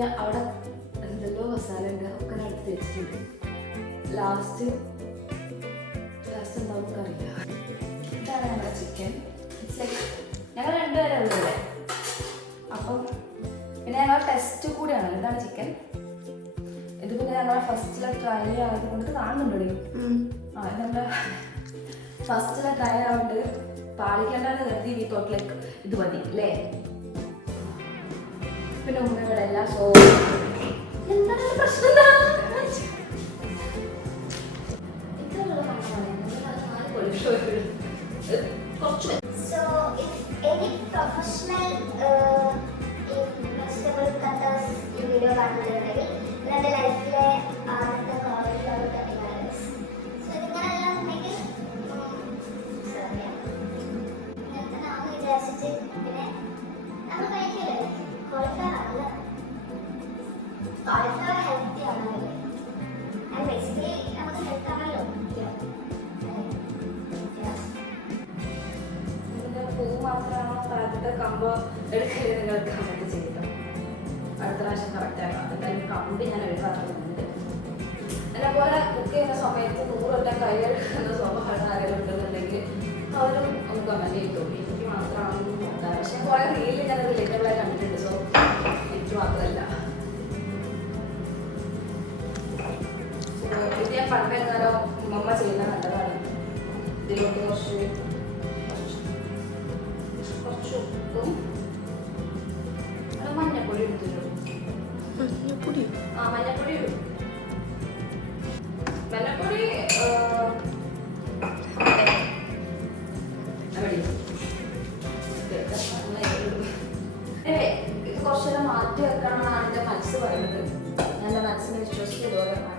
പിന്നെ അവിടെ എന്തെല്ലോ മസാല ഉണ്ട് ഒക്കെ അടുത്ത് വെച്ചിട്ടുണ്ട്. ലാസ്റ്റ് എന്താവും അറിയില്ല. ഇതാണ് ഞങ്ങളുടെ ചിക്കൻ. ഇറ്റ്സ് ലൈക്ക് ഞങ്ങൾ രണ്ടുപേരെ ഉള്ളതല്ലേ. അപ്പം പിന്നെ ഞങ്ങൾ ടെസ്റ്റ് കൂടിയാണ്. ഇതാണ് ചിക്കൻ. ഇത് പിന്നെ ഞങ്ങളെ ഫസ്റ്റിലെ ട്രൈ ആയതുകൊണ്ട് കാണുന്നുണ്ടോ? ഞങ്ങളുടെ ഫസ്റ്റിലെ ട്രൈ ആയതുകൊണ്ട് പാളിക്കേണ്ടെന്ന് കരുതി വി തോട്ട് ലൈക്ക് ഇത് മതി അല്ലേ. പിന്നെ ഉമ്മയുടെ എല്ലാ ഷോ എന്താണ് പ്രശ്നം? വീഡിയോ കാണുന്നുണ്ടെങ്കിൽ എൻ്റെ ലൈഫിലെ ആദ്യത്തെ കോളേജ് എക്സ്പീരിയൻസ്. സോ ഇതിങ്ങനെയെല്ലാം ഉണ്ടെങ്കിൽ ഇങ്ങനത്തെ നാം വിചാരിച്ചിട്ട് പിന്നെ നമ്മൾ കഴിക്കില്ലേ കോളിഫ്ലവർ അല്ല. കോളിഫ്ലവർ ഹെൽത്തി ആണല്ലേ. ആൻഡ് ബേസിക്കലി നമുക്ക് ഹെൽത്ത് ആണല്ലോ. പൂ മാത്രമാണോ താഴത്തെ കമ്പ് എടുക്കല് നിങ്ങൾ കമന്റ് ചെയ്തോ. അടുത്ത പ്രാവശ്യം കറക്റ്റ് ആക്കാം. എന്തായാലും കമ്പ് ഞാൻ എഴുതാറുണ്ട്. എന്നെപ്പോലെ കുക്ക് ചെയ്യുന്ന സമയത്ത് 100 കൊല്ലം കൈ എടുക്കുന്ന സ്വഭാവം ആരെങ്കിലും ഉണ്ടെന്നുണ്ടെങ്കിൽ അവരും ഒന്ന് കമന്റ് ചെയ്തോ. എനിക്ക് മാത്രമാണെന്ന് നോക്കാം. പക്ഷെ കുറെ റീല് ഞാൻ റിലേറ്റബിളായി കണ്ടിട്ടുണ്ട്. സോ എനിക്ക് മാത്രമല്ല. ഇത് ഞാൻ പണ്ട് എങ്ങാനോ ഉമ്മ ചെയ്യുന്ന കണ്ടതാണ്. ഇതിലോട്ട് കുറച്ച് ഉപ്പും മഞ്ഞപ്പൊടി എടുത്തിട്ടു. മഞ്ഞപ്പൊടി ഇടും. മഞ്ഞപ്പൊടി ഇത് കുറച്ചെല്ലാം മാറ്റി വെക്കണമെന്നാണ് എൻ്റെ മനസ്സ് പറയുന്നത്. ഞാൻ എൻ്റെ മനസ്സിനെ വിശ്വസിച്ച് ഇതുപോലെ മാറ്റി.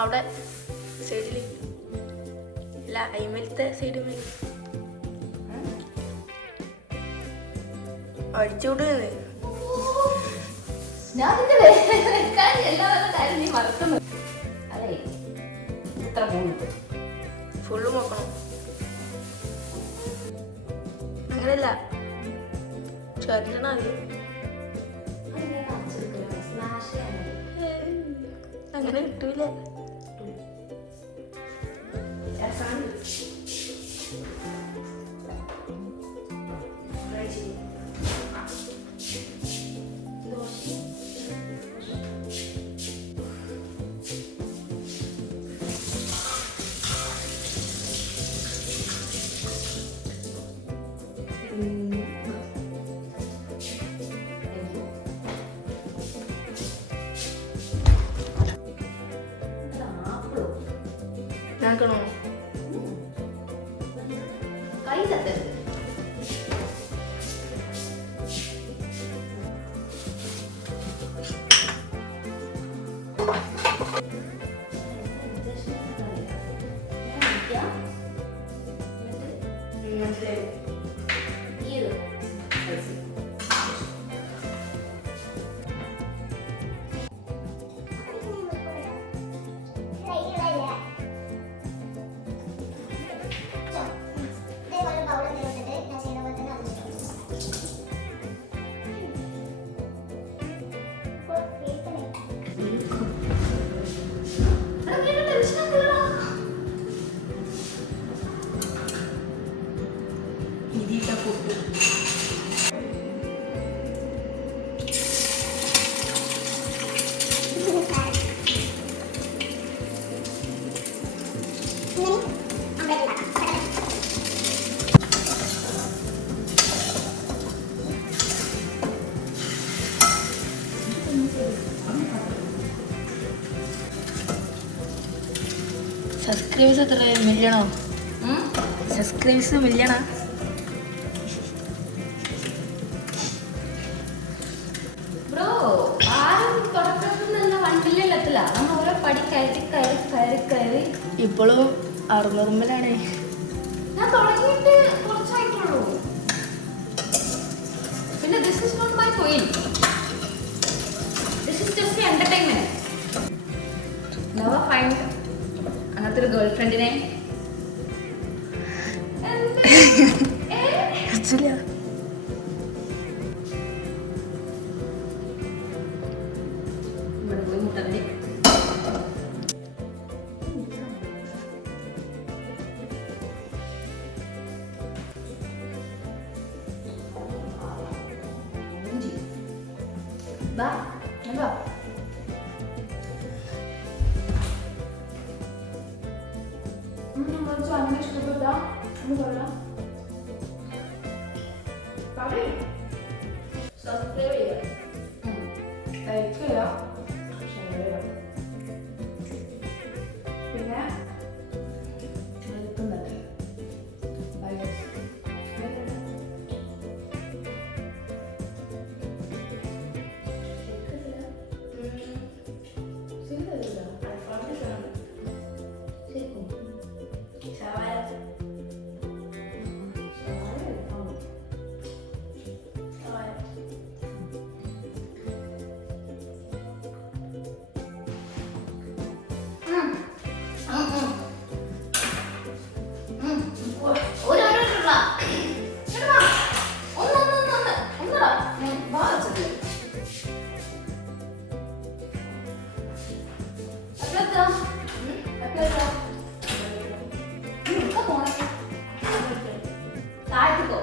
അവിടെ സൈഡിൽ അല്ല അയിമലത്തെ സൈഡ് മേൽ അടിച്ചുവിടുന്നത്. ഞാൻ എല്ലാ കാര്യം നീ മറക്കുന്നു. അതെ ഇത്ര പോകുന്നുണ്ട്. ഫുള്ള് നോക്കണം. അങ്ങനെയല്ല ചേർക്കണം ആദ്യം. അങ്ങനെ കിട്ടൂല. ണോ കൈ ചത്തത് സബ്സ്ക്രൈബേഴ്സ് എത്ര മില്യണോ? സബ്സ്ക്രൈബേഴ്സ് മില്യണാ? ബ്രോ ആരും തുടക്കത്തിൽ നിന്ന് 1 മില്യൺ എത്തില്ല. നമ്മൾ ഓരോ പടി കയറി ഇപ്പോഴും 600 ഞാൻ തുടങ്ങിയിട്ട് കുറച്ചായിട്ടുള്ളൂ. പിന്നെ this is not my coin. This is just entertainment. Never find അങ്ങനത്തെ ഒരു ഗേൾ ഫ്രണ്ടിനെ. ഇവിടെ പോയി മുട്ടന്റെ ബാ ബാ. അങ്ങനെ ഇഷ്ടപ്പെട്ടാ ഒന്ന് പറയാം. സബ്സ്ക്രൈബ് ചെയ്യാം, ലൈക്ക് ചെയ്യാം, ഷെയർ ചെയ്യാം. പിന്നെ ബൈ. താഴ്ത്തിക്കോ.